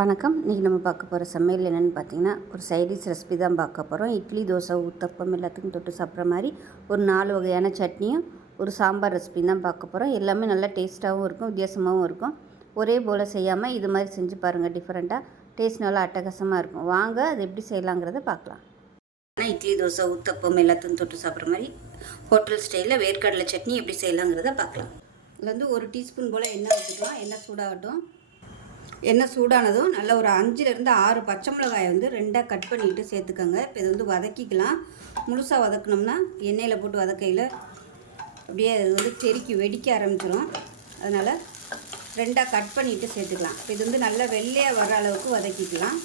வணக்கம். இன்றைக்கி நம்ம பார்க்க போகிற சமையல் என்னென்னு பார்த்தீங்கன்னா, ஒரு சைடிஷ் ரெசிபி தான் பார்க்க போகிறோம். இட்லி, தோசை, ஊத்தப்பம் எல்லாத்துக்கும் தொட்டு சாப்பிட்ற மாதிரி ஒரு 4 வகையான சட்னியும் ஒரு சாம்பார் ரெசிபி தான் பார்க்க போகிறோம். எல்லாமே நல்லா டேஸ்ட்டாகவும் இருக்கும், வித்தியாசமாகவும் இருக்கும். ஒரே போல் செய்யாமல் இது மாதிரி செஞ்சு பாருங்கள். டிஃப்ரெண்ட்டாக டேஸ்ட் நல்லா அட்டகாசமாக இருக்கும். வாங்க அது எப்படி செய்யலாங்கிறத பார்க்கலாம். இட்லி, தோசை, ஊத்தப்பம் எல்லாத்துக்கும் தொட்டு சாப்பிட்ற மாதிரி ஹோட்டல் ஸ்டைலில் வேர்க்கடலை சட்னி எப்படி செய்யலாங்கிறத பார்க்கலாம். இதில் வந்து 1 டீஸ்பூன் போல் எண்ணெய் ஊற்றிக்கலாம். எண்ணெய் சூடாகட்டும். எண்ணெய் சூடானதும் நல்லா ஒரு 5லேருந்து 6 பச்சை மிளகாயை வந்து 2ஆக கட் பண்ணிவிட்டு சேர்த்துக்கோங்க. இப்போ இது வந்து வதக்கிக்கலாம். முழுசாக வதக்கினோம்னா எண்ணெயில் போட்டு வதக்கையில் அப்படியே அது வந்து தெறிக்கி வெடிக்க ஆரம்பிச்சிடும். அதனால் 2ஆக கட் பண்ணிவிட்டு சேர்த்துக்கலாம். இப்போ இது வந்து நல்லா வெள்ளையாக வர அளவுக்கு வதக்கிக்கலாம்.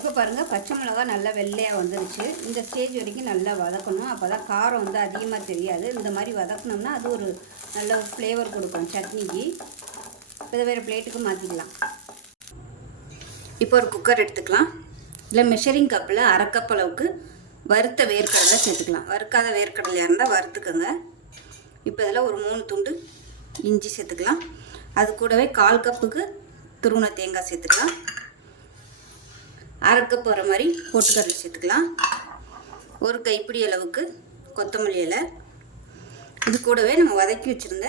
இப்போ பாருங்கள், பச்சை மிளகா நல்லா வெள்ளையாக வந்துருச்சு. இந்த ஸ்டேஜ் வரைக்கும் நல்லா வதக்கணும். அப்போ தான் காரம் வந்து அதிகமாக தெரியாது. இந்த மாதிரி வதக்கணும்னா அது ஒரு நல்ல ஒரு ஃப்ளேவர் கொடுக்கும் சட்னிக்கு. இதை வேறு பிளேட்டுக்கு மாற்றிக்கலாம். இப்போ ஒரு குக்கர் எடுத்துக்கலாம். இல்லை மெஷரிங் கப்பில் 1/2 கப் அளவுக்கு வறுத்த வேர்க்கடலை சேர்த்துக்கலாம். வறுக்காத வேர்க்கடலையாக இருந்தால் வறுத்துக்கோங்க. இப்போ இதில் ஒரு 3 துண்டு இஞ்சி சேர்த்துக்கலாம். அது கூடவே 1/4 கப்புக்கு துருவின தேங்காய் சேர்த்துக்கலாம். 1/2 கப் வர மாதிரி பொட்டுக்கடலை சேர்த்துக்கலாம். ஒரு கைப்பிடி அளவுக்கு கொத்தமல்லி இலை. இது கூடவே நம்ம வதக்கி வச்சுருந்த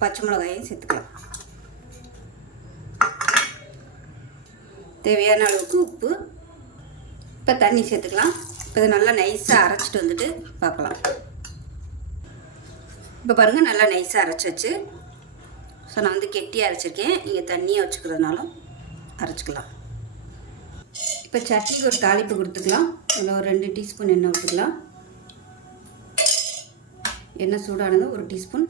பச்சை மிளகாயும் சேர்த்துக்கலாம். தேவையான அளவுக்கு உப்பு. இப்போ தண்ணி சேர்த்துக்கலாம். இப்போ இதை நல்லா நைஸாக அரைச்சிட்டு வந்துட்டு பார்க்கலாம். இப்போ பாருங்கள், நல்லா நைஸாக அரைச்சாச்சு. ஸோ நான் வந்து கெட்டியாக அரைச்சிருக்கேன். நீங்கள் தண்ணியாக வச்சுக்கிறதுனாலும் அரைச்சிக்கலாம். இப்போ சட்னிக்கு ஒரு தாளிப்பு கொடுத்துக்கலாம். அதில் ஒரு 2 டீஸ்பூன் எண்ணெய் ஊற்றிக்கலாம். எண்ணெய் சூடானது 1 டீஸ்பூன்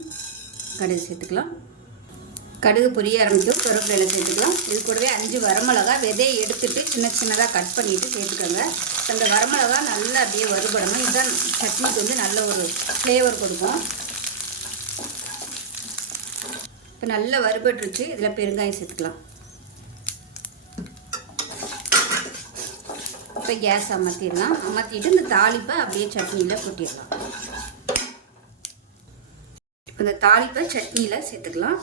கடுகு சேர்த்துக்கலாம். கடுகு பொரிய ஆரம்பிக்கும். கருவேப்பிலை சேர்த்துக்கலாம். இது கூடவே 5 வரமிளகா விதையை எடுத்துட்டு சின்னதாக கட் பண்ணிவிட்டு சேர்த்துக்கோங்க. அந்த வரமிளகா நல்லா அப்படியே வறுபடணும். இதுதான் சட்னிக்கு வந்து நல்ல ஒரு ஃப்ளேவர் கொடுக்கும். இப்போ நல்லா வறுபட்டுருச்சு. இதில் பெருங்காயம் சேர்த்துக்கலாம். இப்போ கேஸ் அமர்த்திடலாம். அமர்த்திட்டு இந்த தாளிப்பை அப்படியே சட்னியில் கொட்டிடலாம். இந்த தாளிப்பை சட்னியில் சேர்த்துக்கலாம்.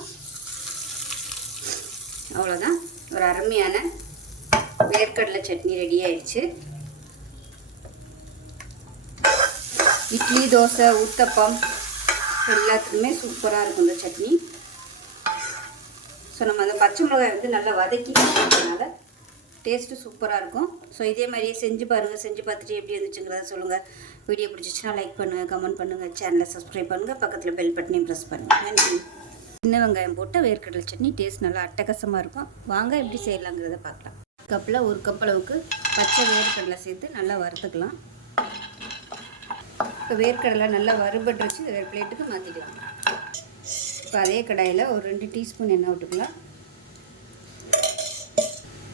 அவ்வளோதான், ஒரு அருமையான வேர்க்கடலை சட்னி ரெடி ஆயிடுச்சு. இட்லி, தோசை, ஊத்தப்பம் எல்லாத்துக்குமே சூப்பராக இருக்கும் இந்த சட்னி. ஸோ நம்ம அந்த பச்சை மிளகாய் வந்து நல்லா வதக்கிக்கிறதுனால டேஸ்ட்டு சூப்பராக இருக்கும். ஸோ இதே மாதிரியே செஞ்சு பாருங்கள். செஞ்சு பார்த்துட்டு எப்படி இருந்துச்சுங்கிறத சொல்லுங்கள். வீடியோ பிடிச்சிச்சுன்னா லைக் பண்ணுங்கள், கமெண்ட் பண்ணுங்கள், சேனலை சப்ஸ்கிரைப் பண்ணுங்கள், பக்கத்தில் பெல் பட்டனையும் ப்ரெஸ் பண்ணுங்கள். நன்றி. சின்ன வெங்காயம் போட்டு வேர்க்கடலை சட்னி டேஸ்ட் நல்லா அட்டகாசமாக இருக்கும். வாங்க எப்படி செய்யலாங்கிறத பார்க்கலாம். கப்பில் 1 கப் அளவுக்கு பச்சை வேர்க்கடலை சேர்த்து நல்லா வறுத்துக்கலாம். இப்போ வேர்க்கடலை நல்லா வறுபட்டுருச்சு. இதை வேறு பிளேட்டுக்கு மாற்றிக்கலாம். இப்போ அதே கடாயில் ஒரு 2 டீஸ்பூன் எண்ணெய் விட்டுக்கலாம்.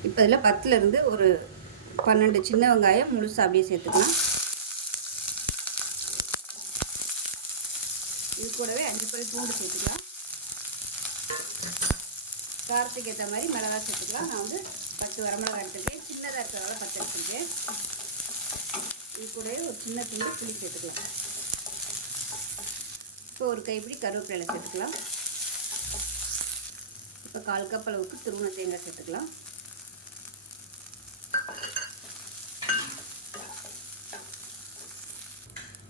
இப்போ இதில் 10லேருந்து ஒரு 12 சின்ன வெங்காயம் முழுசாக அப்படியே சேர்த்துக்கலாம். இது கூடவே 5 பல் பூண்டு சேர்த்துக்கலாம். காரத்துக்கு ஏற்ற மாதிரி மிளகா சேர்த்துக்கலாம். நான் வந்து 10 வரமிளகா எடுத்துருக்கேன். சின்னதாக இருக்கிறதால 10 எடுத்துருக்கேன். இது கூடவே ஒரு சின்ன துண்டு புளி சேர்த்துக்கலாம். இப்போ ஒரு கைப்பிடி கருவேப்பிலை சேர்த்துக்கலாம். இப்போ 1/4 கப் அளவுக்கு துருவின தேங்காய் சேர்த்துக்கலாம்.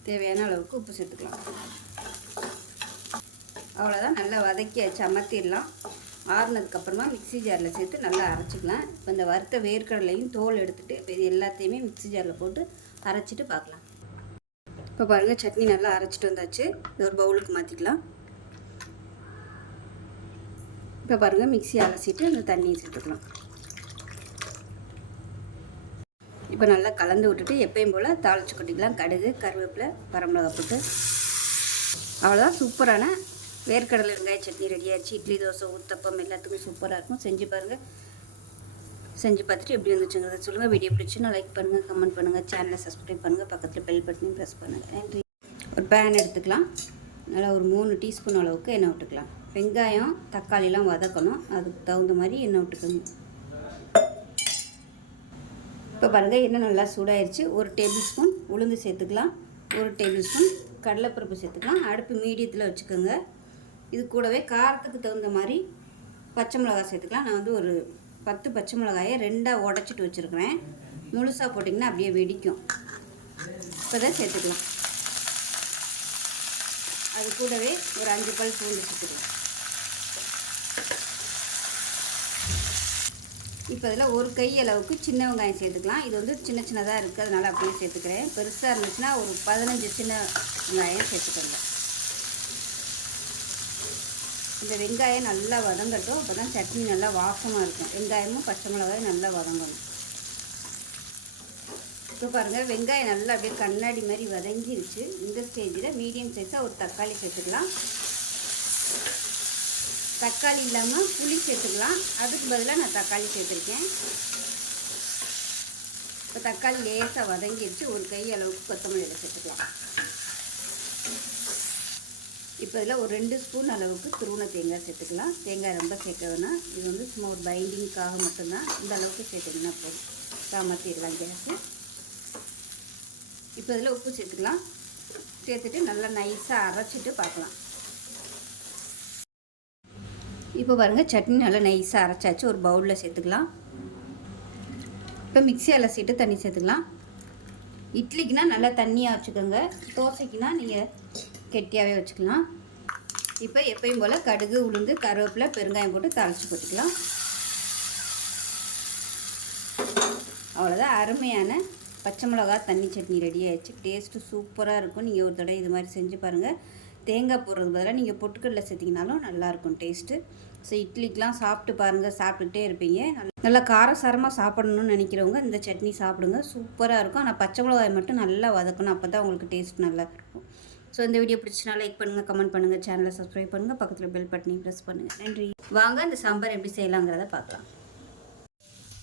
தேவையான அளவுக்கு உப்பு சேர்த்துக்கலாம். அவ்வளோதான், நல்லா வதக்கியாச்சு. அமர்த்திடலாம். ஆறுனதுக்கப்புறமா மிக்ஸி ஜாரில் சேர்த்து நல்லா அரைச்சிக்கலாம். இப்போ இந்த வறுத்த வேர்க்கடலையும் தோல் எடுத்துகிட்டு இப்போ இது எல்லாத்தையுமே மிக்ஸி ஜாரில் போட்டு அரைச்சிட்டு பார்க்கலாம். இப்போ பாருங்கள், சட்னி நல்லா அரைச்சிட்டு வந்தாச்சு. இது ஒரு பவுலுக்கு மாற்றிக்கலாம். இப்போ பாருங்கள், மிக்ஸி அலசிட்டு அந்த தண்ணியை சேர்த்துக்கலாம். இப்போ நல்லா கலந்து விட்டுட்டு எப்பயும் போல் தாளிச்சு கொட்டிக்கலாம். கடுகு, கருவேப்பிலை, வரமிளகா போட்டு. அவ்வளோதான், சூப்பரான வேர்க்கடலை வெங்காய சட்னி ரெடி ஆச்சு. இட்லி, தோசை, ஊத்தப்பம் எல்லாத்துக்கும் சூப்பராக இருக்கும். செஞ்சு பாருங்கள். செஞ்சு பார்த்துட்டு எப்படி வந்துச்சுங்கிறத சொல்லுங்கள். வீடியோ பிடிச்சுன்னா லைக் பண்ணுங்கள், கமெண்ட் பண்ணுங்கள், சேனலை சப்ஸ்கிரைப் பண்ணுங்கள், பக்கத்தில் பெல் பட்டனையும் ப்ரெஸ் பண்ணுங்கள். நன்றி. ஒரு பேன் எடுத்துக்கலாம். நல்லா ஒரு 3 டீஸ்பூன் அளவுக்கு எண்ணெய் விட்டுக்கலாம். வெங்காயம், தக்காளிலாம் வதக்கணும். அதுக்கு தகுந்த மாதிரி எண்ணெய் விட்டுக்கணும். இப்போ பாருங்கள், எண்ணெய் நல்லா சூடாயிருச்சு. 1 டேபிள் ஸ்பூன் உளுந்து சேர்த்துக்கலாம். 1 டேபிள் ஸ்பூன் கடலைப்பருப்பு சேர்த்துக்கலாம். அடுப்பு மீடியத்தில் வச்சுக்கோங்க. இது கூடவே காரத்துக்கு தகுந்த மாதிரி பச்சை மிளகாய் சேர்த்துக்கலாம். நான் வந்து ஒரு 10 பச்சை மிளகாயை 2ஆக உடச்சிட்டு வச்சுருக்கிறேன். முழுசாக போட்டிங்கன்னா அப்படியே வெடிக்கும். இப்போ தான் சேர்த்துக்கலாம். அது கூடவே ஒரு 5 பல் பூண்டு சேர்த்துக்கலாம். இப்போ இதில் ஒரு கை அளவுக்கு சின்ன வெங்காயம் சேர்த்துக்கலாம். இது வந்து சின்ன சின்னதாக இருக்குது, அதனால் அப்படியே சேர்த்துக்கிறேன். பெருசாக இருந்துச்சுன்னா ஒரு 15 சின்ன வெங்காயம் சேர்த்துக்கோங்க. இந்த வெங்காயம் நல்லா வதங்கட்டும். அப்போ தான் சட்னி நல்லா வாசமாக இருக்கும். வெங்காயமும் பச்சை மிளகாயும் நல்லா வதங்கணும். இப்போ பாருங்கள், வெங்காயம் நல்லா அப்படியே கண்ணாடி மாதிரி வதங்கிருச்சு. இந்த ஸ்டேஜில் மீடியம் சைஸாக ஒரு தக்காளி சேர்த்துக்கலாம். தக்காளி இல்லாமல் புளி சேர்த்துக்கலாம். அதுக்கு பதிலாக நான் தக்காளி சேர்த்துருக்கேன். இப்போ தக்காளி லேசாக வதங்கிடுச்சு. ஒரு கை அளவுக்கு கொத்தமல்லி சேர்த்துக்கலாம். இப்போ இதில் ஒரு 2 ஸ்பூன் அளவுக்கு துருவன தேங்காய் சேர்த்துக்கலாம். தேங்காய் ரொம்ப சேர்க்க வேணாம். இது வந்து சும்மா ஒரு பைண்டிங்காக மட்டும்தான். இந்த அளவுக்கு சேர்த்துக்கினா போதும். காமத்திடலாம் கேஸு. இப்போ இதில் உப்பு சேர்த்துக்கலாம். சேர்த்துட்டு நல்லா நைஸாக அரைச்சிட்டு பார்க்கலாம். இப்போ பாருங்கள், சட்னி நல்லா நைஸாக அரைச்சாச்சு. ஒரு பவுலில் சேர்த்துக்கலாம். இப்போ மிக்ஸி அலசிட்டு தண்ணி சேர்த்துக்கலாம். இட்லிக்குனா நல்லா தண்ணியாக வச்சுக்கோங்க. தோசைக்குனா நீங்கள் கெட்டியாகவே வச்சுக்கலாம். இப்போ எப்பயும் போல் கடுகு, உளுந்து, கருவேப்பிலை, பெருங்காயம் போட்டு தாளித்து போட்டுக்கலாம். அவ்வளோதான், அருமையான பச்சை மிளகா தண்ணி சட்னி ரெடி ஆகிடுச்சு. டேஸ்ட்டு சூப்பராக இருக்கும். நீங்கள் ஒரு தடவை இது மாதிரி செஞ்சு பாருங்கள். தேங்காய் போடுறது பதிலாக நீங்கள் பொட்டுக்கடலை சேர்த்திங்கனாலும் நல்லாயிருக்கும் டேஸ்ட்டு. ஸோ இட்லிக்கெலாம் சாப்பிட்டு பாருங்கள், சாப்பிட்டுக்கிட்டே இருப்பீங்க. நல்லா காரசாரமாக சாப்பிடணும்னு நினைக்கிறவங்க இந்த சட்னி சாப்பிடுங்க, சூப்பராக இருக்கும். ஆனால் பச்சை மிளகாய் மட்டும் நல்லா வதக்கணும், அப்போ தான் உங்களுக்கு டேஸ்ட் நல்லா இருக்கும். ஸோ இந்த வீடியோ பிடிச்சினா லைக் பண்ணுங்கள், கமெண்ட் பண்ணுங்கள், சேனலை சப்ஸ்கிரைப் பண்ணுங்கள், பக்கத்தில் பெல் பட்டனையும் ப்ரெஸ் பண்ணுங்கள். நன்றி. வாங்க இந்த சாம்பார் எப்படி செய்யலாங்கிறத பார்க்கலாம்.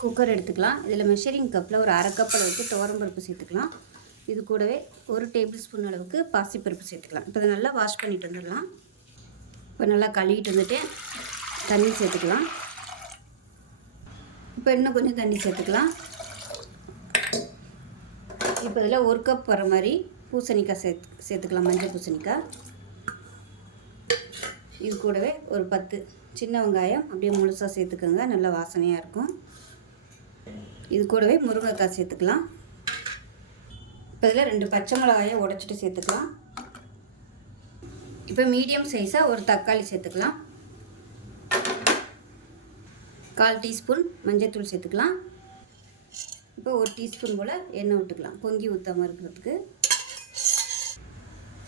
குக்கர் எடுத்துக்கலாம். இதில் மெஷரிங் கப்பில் ஒரு 1/2 கப் அளவுக்கு துவரம்பருப்பு சேர்த்துக்கலாம். இது கூடவே 1 டேபிள் ஸ்பூன் அளவுக்கு பாசிப்பருப்பு சேர்த்துக்கலாம். இப்போ இதை நல்லா வாஷ் பண்ணிட்டு வந்துடலாம். இப்போ நல்லா கழுவிட்டு வந்துட்டு தண்ணி சேர்த்துக்கலாம். இப்போ இன்னும் கொஞ்சம் தண்ணி சேர்த்துக்கலாம். இப்போ இதில் 1 கப் வர மாதிரி பூசணிக்காய் சேர்த்துக்கலாம். மஞ்சள் பூசணிக்காய். இது கூடவே ஒரு 10 சின்ன வெங்காயம் அப்படியே முழுசாக சேர்த்துக்கோங்க, நல்லா வாசனையாக இருக்கும். இது கூடவே முருங்கைக்காய் சேர்த்துக்கலாம். இப்போ இதில் 2 பச்சை மிளகாயை உடைச்சிட்டு சேர்த்துக்கலாம். இப்போ மீடியம் சைஸாக ஒரு தக்காளி சேர்த்துக்கலாம். 1/4 டீஸ்பூன் மஞ்சள்தூள் சேர்த்துக்கலாம். இப்போ 1 டீஸ்பூன் போல் எண்ணெய் விட்டுக்கலாம், பொங்கி ஊற்றாமல் இருக்கிறதுக்கு.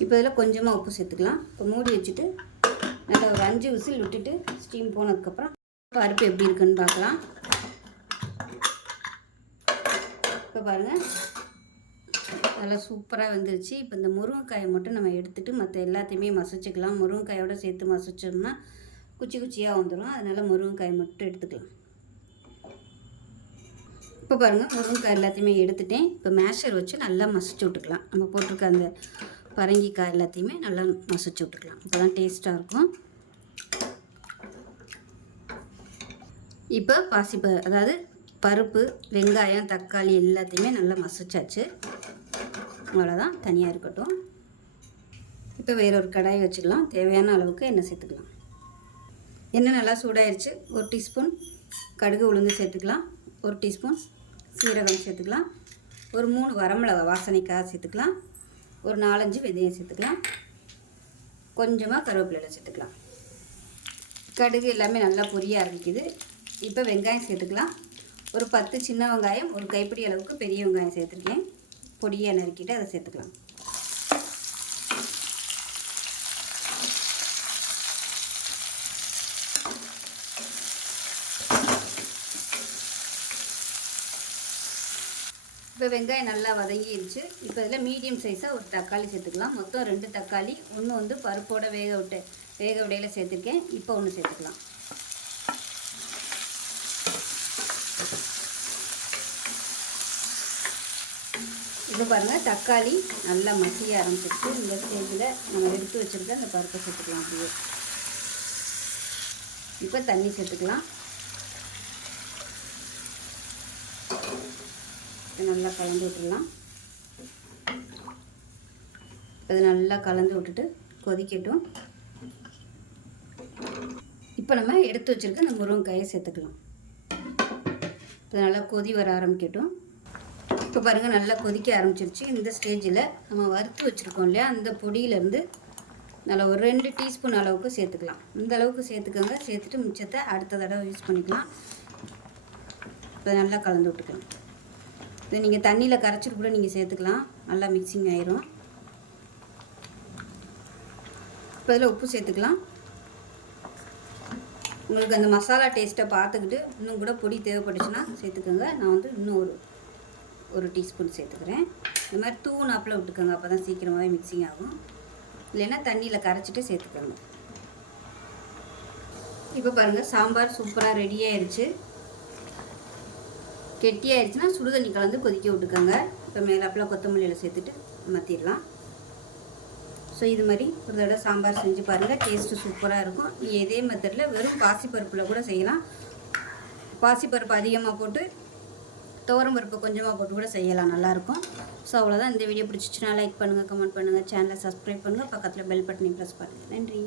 இப்போ இதில் கொஞ்சமாக உப்பு சேர்த்துக்கலாம். இப்போ மூடி வச்சுட்டு நல்லா ஒரு 5 விசில் விட்டுட்டு ஸ்டீம் போனதுக்கப்புறம் பருப்பு எப்படி இருக்குன்னு பார்க்கலாம். இப்போ பாருங்கள், நல்லா சூப்பராக வந்துருச்சு. இப்போ இந்த முருங்கைக்காயை மட்டும் நம்ம எடுத்துகிட்டு மற்ற எல்லாத்தையுமே மசிச்சுக்கலாம். முருங்கைக்காயோடு சேர்த்து மசிச்சோம்னா குச்சி குச்சியாக வந்துடும். அதனால் முருங்கைக்காயை மட்டும் எடுத்துக்கலாம். இப்போ பாருங்கள், முருங்கைக்காய் எல்லாத்தையுமே எடுத்துட்டேன். இப்போ மேஷர் வச்சு நல்லா மசிச்சு விட்டுக்கலாம். நம்ம போட்டிருக்க அந்த பரங்கிக்காய் எல்லாத்தையுமே நல்லா மசிச்சு விட்டுக்கலாம். இப்போ தான் டேஸ்ட்டாக இருக்கும். இப்போ அதாவது பருப்பு, வெங்காயம், தக்காளி எல்லாத்தையுமே நல்லா மசிச்சாச்சு. அவ்வளோதான், தனியாக இருக்கட்டும். இப்போ வேறொரு கடாயை வச்சுக்கலாம். தேவையான அளவுக்கு எண்ணெய் சேர்த்துக்கலாம். எண்ணெய் நல்லா சூடாயிருச்சு. 1 டீஸ்பூன் கடுகு, உளுந்து சேர்த்துக்கலாம். 1 டீஸ்பூன் சீரகம் சேர்த்துக்கலாம். ஒரு 3 வரமிளகாய் வாசனைக்காக சேர்த்துக்கலாம். ஒரு 4-5 வெந்தயம் சேர்த்துக்கலாம். கொஞ்சமாக கருவேப்பிலை சேர்த்துக்கலாம். கடுகு எல்லாமே நல்லா பொரிய ஆரம்பிக்குது. இப்போ வெங்காயம் சேர்த்துக்கலாம். ஒரு 10 சின்ன வெங்காயம், ஒரு கைப்பிடி அளவுக்கு பெரிய வெங்காயம் சேர்த்துருக்கேன். பொடியாக நறுக்கிட்டு அதை சேர்த்துக்கலாம். இப்போ வெங்காயம் நல்லா வதங்கிடுச்சு. இப்போ இதில் மீடியம் சைஸாக ஒரு தக்காளி சேர்த்துக்கலாம். மொத்தம் 2 தக்காளி, ஒன்று வந்து பருப்போட வேக விடையில் சேர்த்துருக்கேன். இப்போ ஒன்று சேர்த்துக்கலாம். இப்போ பாருங்கள், தக்காளி நல்லா மசிய ஆரம்பிச்சிருச்சு. இந்த ஸ்டேஜில் நம்ம எடுத்து வச்சுருக்க அந்த பருப்பை சேர்த்துக்கலாம். அப்படியே இப்போ தண்ணி சேர்த்துக்கலாம். நல்லா கலந்து விட்டுடலாம். இது நல்லா கலந்து விட்டுட்டு கொதிக்கட்டும். இப்போ நம்ம எடுத்து வச்சுருக்க இந்த முருங்கைக்காயை சேர்த்துக்கலாம். இப்போ நல்லா கொதி வர ஆரம்பிக்கட்டும். இப்போ பாருங்கள் நல்லா கொதிக்க ஆரம்பிச்சிருச்சு. இந்த ஸ்டேஜில் நம்ம வறுத்து வச்சுருக்கோம் இல்லையா, அந்த பொடியிலேருந்து நல்லா ஒரு 2 டீஸ்பூன் அளவுக்கு சேர்த்துக்கலாம். இந்த அளவுக்கு சேர்த்துக்கோங்க. சேர்த்துட்டு மிச்சத்தை அடுத்த தடவை யூஸ் பண்ணிக்கலாம். இப்போ நல்லா கலந்து விட்டுக்கணும். இது நீங்கள் தண்ணியில் கரைச்சிட்டு கூட நீங்கள் சேர்த்துக்கலாம். நல்லா மிக்சிங் ஆயிரும். இப்போ இதில் உப்பு சேர்த்துக்கலாம். உங்களுக்கு அந்த மசாலா டேஸ்ட்டை பார்த்துக்கிட்டு இன்னும் கூட பொடி தேவைப்பட்டுச்சுன்னா சேர்த்துக்கோங்க. நான் வந்து இன்னும் ஒரு டீஸ்பூன் சேர்த்துக்கிறேன். இந்த மாதிரி தூணாப்பில் விட்டுக்கோங்க. அப்போ தான் சீக்கிரமாகவே மிக்சிங் ஆகும். இல்லைன்னா தண்ணியில் கரைச்சிட்டு சேர்த்துக்கோங்க. இப்போ பாருங்கள் சாம்பார் சூப்பராக ரெடி ஆயிடுச்சு. கெட்டியாகிடுச்சுன்னா சுடுதண்ணி கலந்து கொதிக்க விட்டுக்கோங்க. இப்போ மேலாப்பில் கொத்தமல்லியில் சேர்த்துட்டு மாற்றிடலாம். ஸோ இது மாதிரி ஒரு தடவை சாம்பார் செஞ்சு பாருங்கள். டேஸ்ட்டு சூப்பராக இருக்கும். நீங்கள் இதே மெத்தடில் வெறும் பாசிப்பருப்பில் கூட செய்யலாம். பாசிப்பருப்பு அதிகமாக போட்டு துவரம் பருப்பு கொஞ்சமாக போட்டு கூட செய்யலாம், நல்லாயிருக்கும். ஸோ அவ்வளோதான். இந்த வீடியோ பிடிச்சிச்சுன்னா லைக் பண்ணுங்கள், கமெண்ட் பண்ணுங்கள், சேனலை சப்ஸ்கிரைப் பண்ணுங்கள், பக்கத்தில் பெல் பட்டனையும் ப்ரெஸ் பண்ணுங்கள். நன்றி.